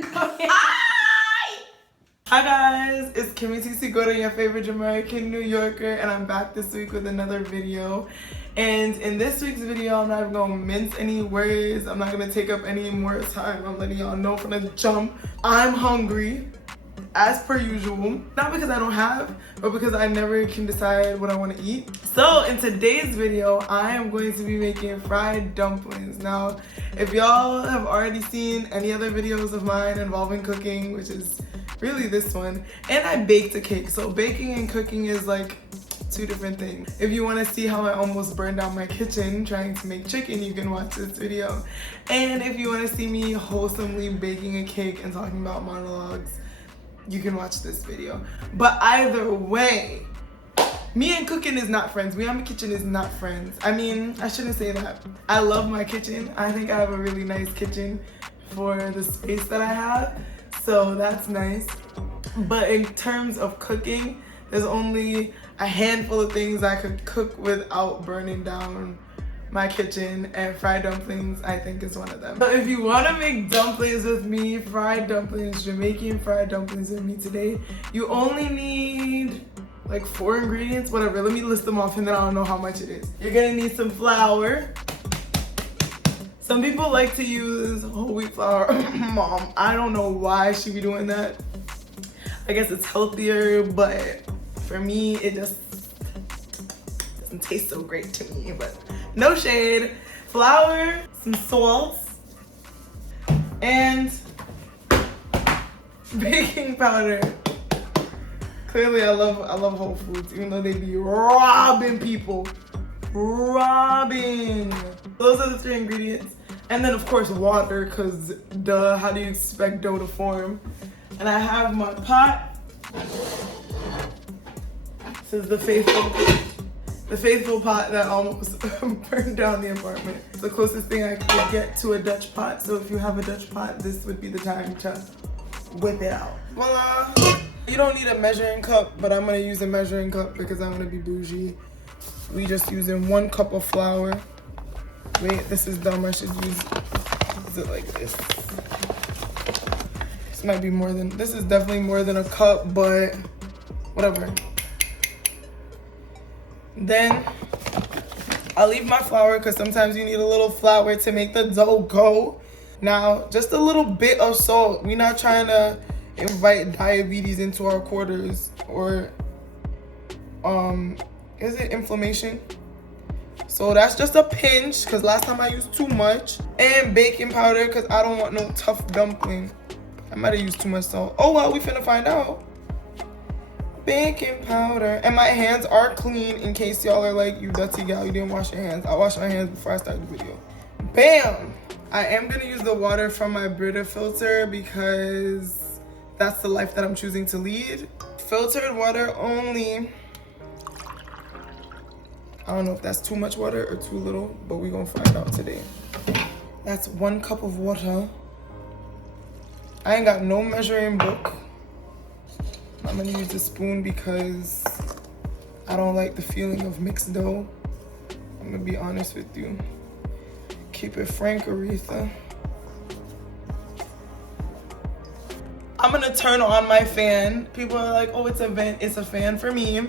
Hi guys, it's Kimmy T.C, go to your favorite Jamaican New Yorker, and I'm back this week with another video. And in this week's video, I'm not even gonna mince any words. I'm not gonna take up any more time. I'm letting y'all know from the jump, I'm hungry, as per usual. Not because I don't have, but because I never can decide what I want to eat. So in today's video, I am going to be making fried dumplings. Now, if y'all have already seen any other videos of mine involving cooking, which is really this one, and I baked a cake. So baking and cooking is like two different things. If you want to see how I almost burned down my kitchen trying to make chicken, you can watch this video. And if you want to see me wholesomely baking a cake and talking about monologues, you can watch this video. But either way, me and cooking is not friends. Me and my kitchen is not friends. I mean, I shouldn't say that. I love my kitchen. I think I have a really nice kitchen for the space that I have. So that's nice. But in terms of cooking, there's only a handful of things I could cook without burning down my kitchen, and fried dumplings I think is one of them. So if you want to make dumplings with me, fried dumplings, Jamaican fried dumplings with me today, you only need like 4 ingredients, whatever. Let me list them off and then I'll know how much it is. You're gonna need some flour. Some people like to use whole wheat flour. Mom, I don't know why she be doing that. I guess it's healthier, but for me, it just doesn't taste so great to me, but no shade. Flour, some salt, and baking powder. Clearly, I love Whole Foods, even though they be robbing people. Robbing. Those are the 3 ingredients. And then of course water, because duh, how do you expect dough to form? And I have my pot. This is the faithful pot that almost burned down the apartment. It's the closest thing I could get to a Dutch pot. So if you have a Dutch pot, this would be the time to whip it out. Voila. You don't need a measuring cup, but I'm gonna use a measuring cup because I'm gonna be bougie. We just using 1 cup of flour. Wait, this is dumb. I should use it like this. This might be more than, this is definitely more than a cup, but whatever. Then I'll leave my flour because sometimes you need a little flour to make the dough go. Now, just a little bit of salt. We're not trying to invite diabetes into our quarters or is it inflammation? So that's just a pinch because last time I used too much. And baking powder because I don't want no tough dumpling. I might have used too much salt. Oh well, we finna find out. Baking powder. And my hands are clean in case y'all are like, you dirty gal, you didn't wash your hands. I washed my hands before I started the video. Bam! I am gonna use the water from my Brita filter because that's the life that I'm choosing to lead. Filtered water only. I don't know if that's too much water or too little, but we're gonna find out today. That's 1 cup of water. I ain't got no measuring book. I'm gonna use a spoon because I don't like the feeling of mixed dough. I'm gonna be honest with you. Keep it frank, Aretha. I'm gonna turn on my fan. People are like, oh, it's a vent. It's a fan for me.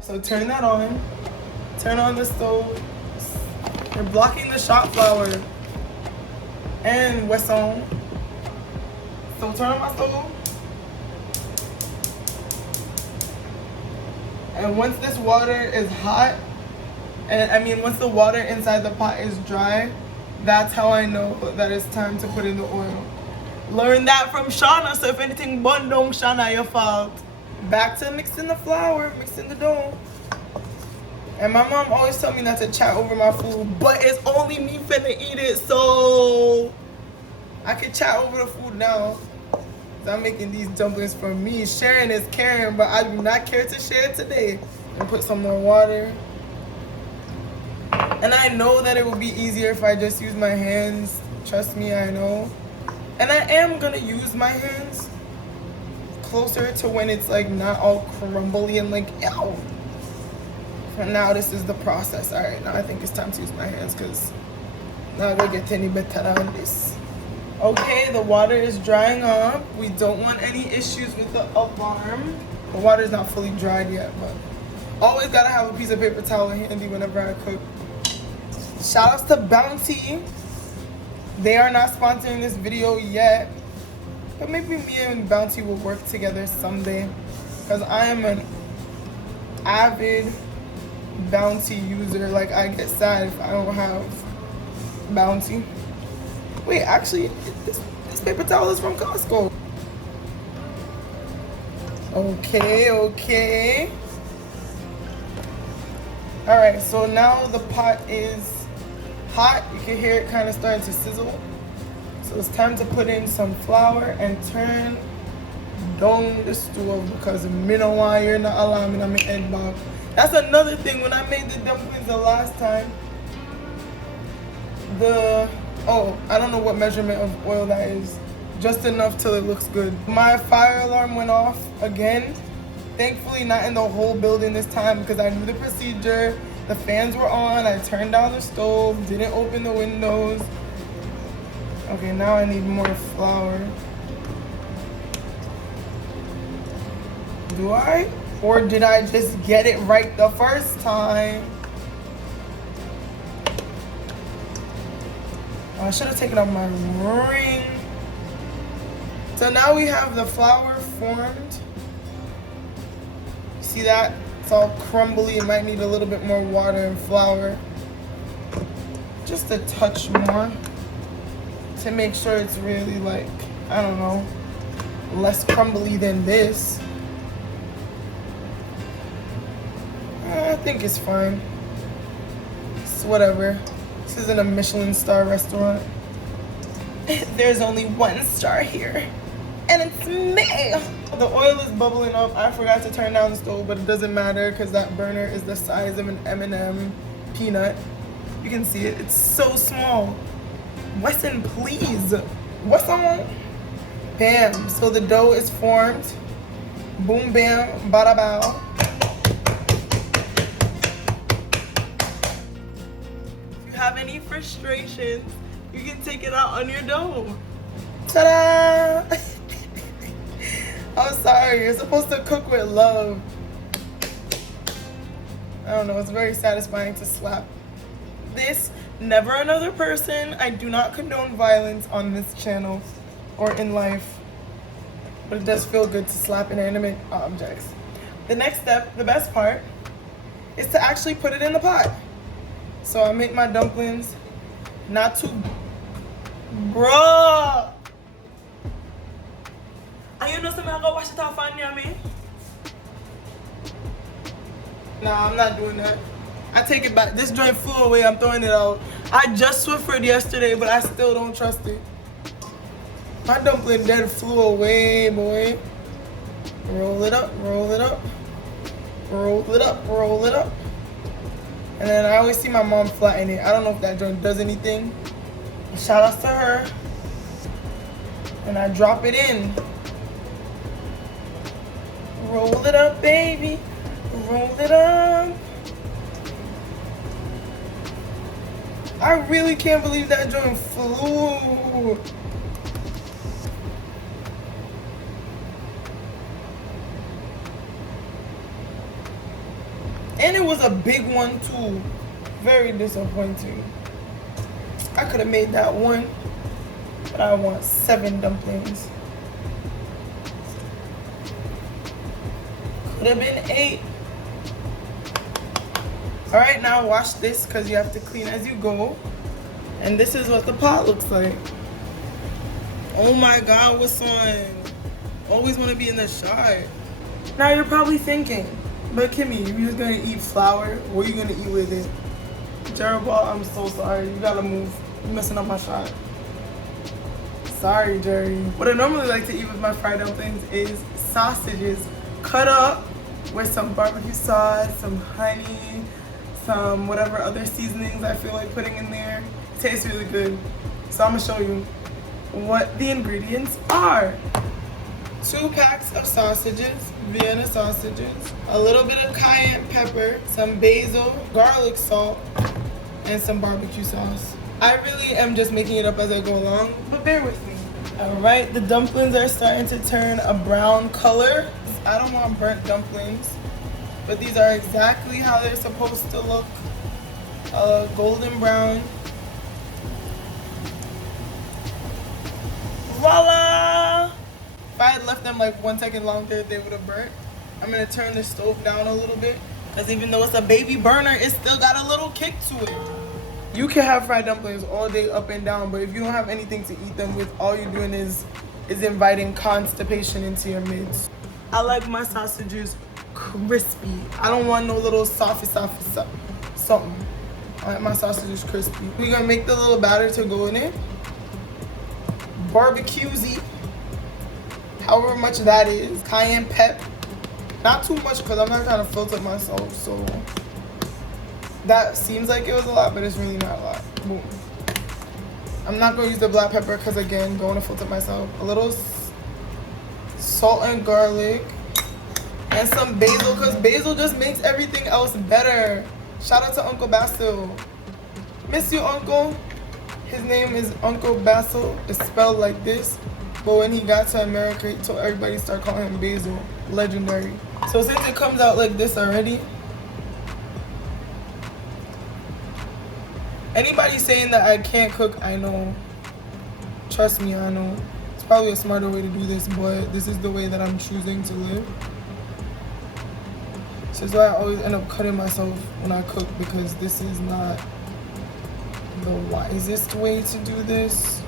So turn that on. Turn on the stove. You're blocking the shop flour. And Wesson. So turn on my stove. And once this water is hot, and I mean once the water inside the pot is dry, that's how I know that it's time to put in the oil. Learn that from Shauna, so if anything bun down, Shauna, your fault. Back to mixing the flour, mixing the dough. And my mom always tell me not to chat over my food, but it's only me finna eat it, so I can chat over the food now. I'm making these dumplings for me. Sharing is caring, but I do not care to share today. And put some more water. And I know that it would be easier if I just use my hands. Trust me, I know. And I am gonna use my hands closer to when it's like not all crumbly and like, ew. For now, this is the process. All right, now I think it's time to use my hands because not gonna get any better than this. Okay, the water is drying up. We don't want any issues with the alarm. The water is not fully dried yet, but always gotta have a piece of paper towel handy whenever I cook. Shout outs to Bounty. They are not sponsoring this video yet, but maybe me and Bounty will work together someday, because I am an avid Bounty user. Like, I get sad if I don't have Bounty. Wait, actually, this paper towel is from Costco. Okay, okay. All right, so now the pot is hot. You can hear it kind of starting to sizzle. So it's time to put in some flour and turn down the stove, because me know why you're not allowing me to head back. That's another thing. When I made the dumplings the last time, I don't know what measurement of oil that is. Just enough till it looks good. My fire alarm went off again. Thankfully not in the whole building this time, because I knew the procedure. The fans were on. I turned down the stove, didn't open the windows. Okay, now I need more flour. Do I? Or did I just get it right the first time? I should have taken off my ring. So now we have the flour formed. See that? It's all crumbly. It might need a little bit more water and flour. Just a touch more to make sure it's really, like, I don't know, less crumbly than this. I think it's fine. It's whatever. This isn't a Michelin star restaurant. There's only one star here, and it's me. The oil is bubbling up. I forgot to turn down the stove, but it doesn't matter because that burner is the size of an M&M peanut. You can see it. It's so small. Weston, please. What's on? Bam. So the dough is formed. Boom, bam, bada bow. If you have any frustrations, you can take it out on your dough. Ta-da! I'm sorry, you're supposed to cook with love. I don't know, it's very satisfying to slap. This, never another person. I do not condone violence on this channel or in life. But it does feel good to slap inanimate objects. The next step, the best part, is to actually put it in the pot. So I make my dumplings not too... Bruh! And you know something, I go wash it off on me? Nah, I'm not doing that. I take it back. This joint flew away. I'm throwing it out. I just Swiffered yesterday, but I still don't trust it. My dumpling dead flew away, boy. Roll it up, roll it up. Roll it up, roll it up. And then I always see my mom flatten it. I don't know if that joint does anything. Shout outs to her. And I drop it in. Roll it up, baby. Roll it up. I really can't believe that joint flew. And it was a big one too. Very disappointing. I could have made that one, but I want 7 dumplings. Could have been 8. All right, now wash this because you have to clean as you go. And this is what the pot looks like. Oh my God, what's on? Always want to be in the shot. Now you're probably thinking, but Kimmy, you're just gonna eat flour. What are you gonna eat with it? Gerald, I'm so sorry. You gotta move. You're messing up my shot. Sorry, Jerry. What I normally like to eat with my fried dumplings is sausages cut up with some barbecue sauce, some honey, some whatever other seasonings I feel like putting in there. It tastes really good. So I'm gonna show you what the ingredients are. 2 packs of sausages, Vienna sausages, a little bit of cayenne pepper, some basil, garlic salt, and some barbecue sauce. I really am just making it up as I go along, but bear with me. All right, the dumplings are starting to turn a brown color. I don't want burnt dumplings, but these are exactly how they're supposed to look. Golden brown. Voila! If I had left them like 1 second longer, they would have burnt. I'm gonna turn the stove down a little bit, because even though it's a baby burner, it still got a little kick to it. You can have fried dumplings all day up and down, but if you don't have anything to eat them with, all you're doing is inviting constipation into your midst. I like my sausages crispy. I don't want no little something. I like my sausages crispy. We're gonna make the little batter to go in it. Barbecuesy, however much that is. Cayenne pep. Not too much because I'm not trying to filter myself, so that seems like it was a lot, but it's really not a lot. Boom. I'm not gonna use the black pepper because again, going to filter myself. A little salt and garlic and some basil, because basil just makes everything else better. Shout out to Uncle Basil. Miss you, Uncle. His name is Uncle Basil. It's spelled like this, but when he got to America, he told everybody to start calling him Basil. Legendary. So since it comes out like this already, anybody saying that I can't cook, I know. Trust me, I know. It's probably a smarter way to do this, but this is the way that I'm choosing to live. This is why I always end up cutting myself when I cook, because this is not the wisest way to do this.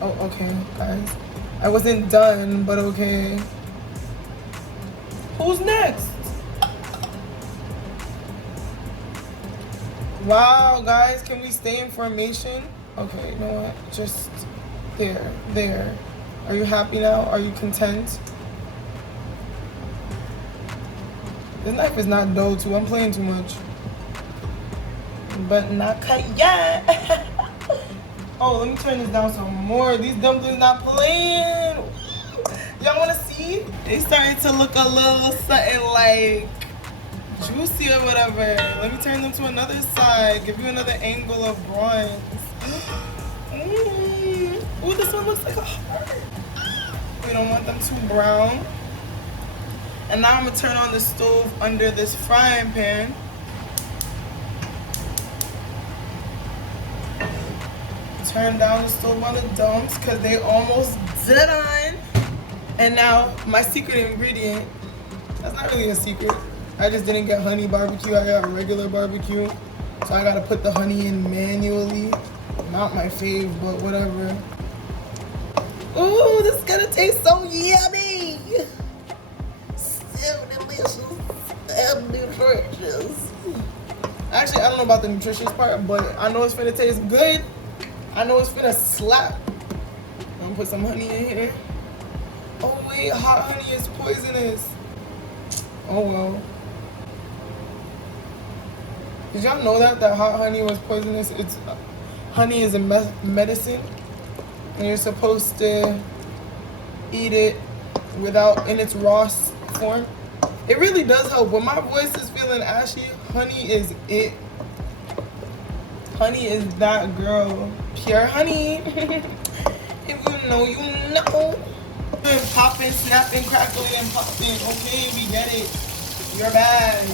Oh, okay, guys. I wasn't done, but okay. Who's next? Wow, guys, can we stay in formation? Okay, you know what? Just there. Are you happy now? Are you content? This knife is not dull too. I'm playing too much. But not cut yet. Oh, let me turn this down some more. These dumplings not playing. Y'all wanna see? They started to look a little something like juicy or whatever. Let me turn them to another side. Give you another angle of bronze. Ooh, this one looks like a heart. We don't want them too brown. And now I'm gonna turn on the stove under this frying pan. Turn down the stove on the dumps because they almost done. And now my secret ingredient, that's not really a secret. I just didn't get honey barbecue, I got regular barbecue. So I gotta put the honey in manually. Not my fave, but whatever. Ooh, this is gonna taste so yummy. So delicious, so nutritious. Actually, I don't know about the nutritious part, but I know it's gonna taste good. I know it's gonna slap. I'm gonna put some honey in here. Oh wait, hot honey is poisonous. Oh well. Did y'all know that hot honey was poisonous? Honey is a medicine, and you're supposed to eat it in its raw form. It really does help. When my voice is feeling ashy, honey is it. Honey is that girl. Pure honey. If you know, you know. Popping, snapping, crackling, and popping. Okay, we get it. You're bad.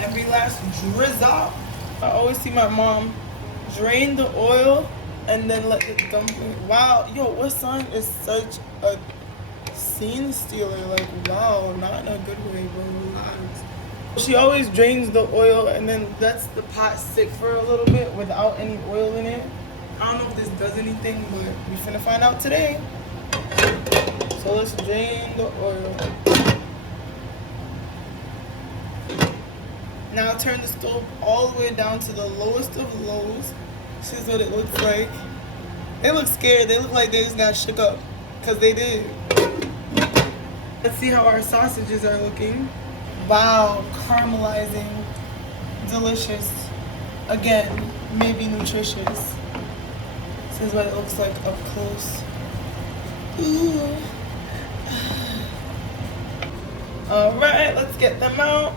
Every last drizzle. I always see my mom drain the oil and then let the dumpling. Wow, yo, what son is such a scene stealer? Like, wow, not in a good way, bro. Relax. She always drains the oil and then lets the pot sit for a little bit without any oil in it. I don't know if this does anything, but we finna find out today. So let's drain the oil. Now turn the stove all the way down to the lowest of lows. This is what it looks like. They look scared. They look like they just got shook up. Because they did. Let's see how our sausages are looking. Wow, caramelizing, delicious. Again, maybe nutritious. This is what it looks like up close. Ooh. All right, let's get them out.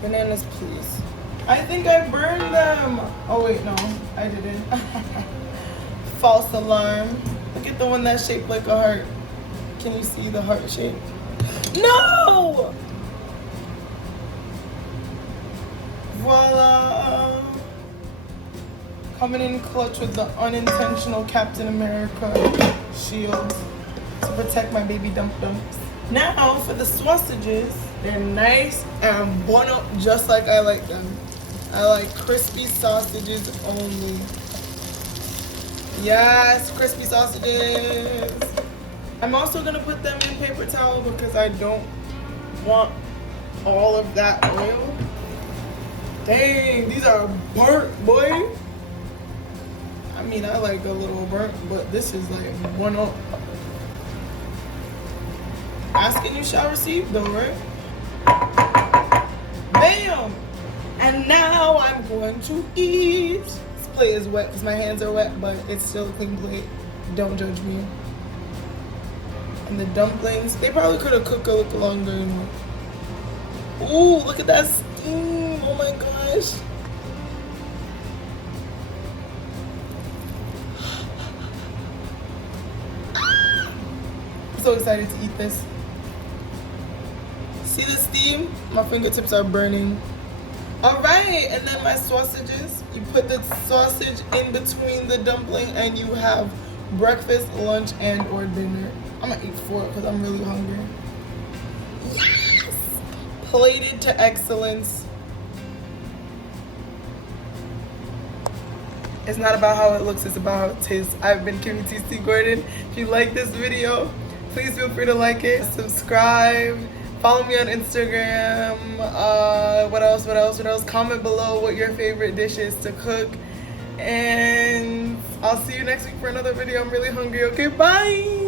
Bananas, please. I think I burned them. Oh wait, no, I didn't. False alarm. Look at the one that's shaped like a heart. Can you see the heart shape? No! Voila! Coming in clutch with the unintentional Captain America shield to protect my baby dump-dumps. Now for the sausages. They're nice and bun up just like I like them. I like crispy sausages only. Yes, crispy sausages. I'm also gonna put them in paper towel because I don't want all of that oil. Dang, these are burnt, boy. I mean, I like a little burnt, but this is like one up. Asking you shall receive though, right? Bam! And now I'm going to eat. This plate is wet because my hands are wet, but it's still a clean plate. Don't judge me. And the dumplings, they probably could have cooked a little longer, you know. Ooh, look at that steam. Oh my gosh. I'm so excited to eat this. See the steam? My fingertips are burning. All right, and then my sausages. You put the sausage in between the dumpling and you have breakfast, lunch, and or dinner. I'm gonna eat 4 because I'm really hungry. Yes! Plated to excellence. It's not about how it looks, it's about how it tastes. I've been Kimmy T.C. Gordon. If you like this video, please feel free to like it, subscribe, follow me on Instagram. What else? Comment below what your favorite dish is to cook. And I'll see you next week for another video. I'm really hungry. Okay, bye!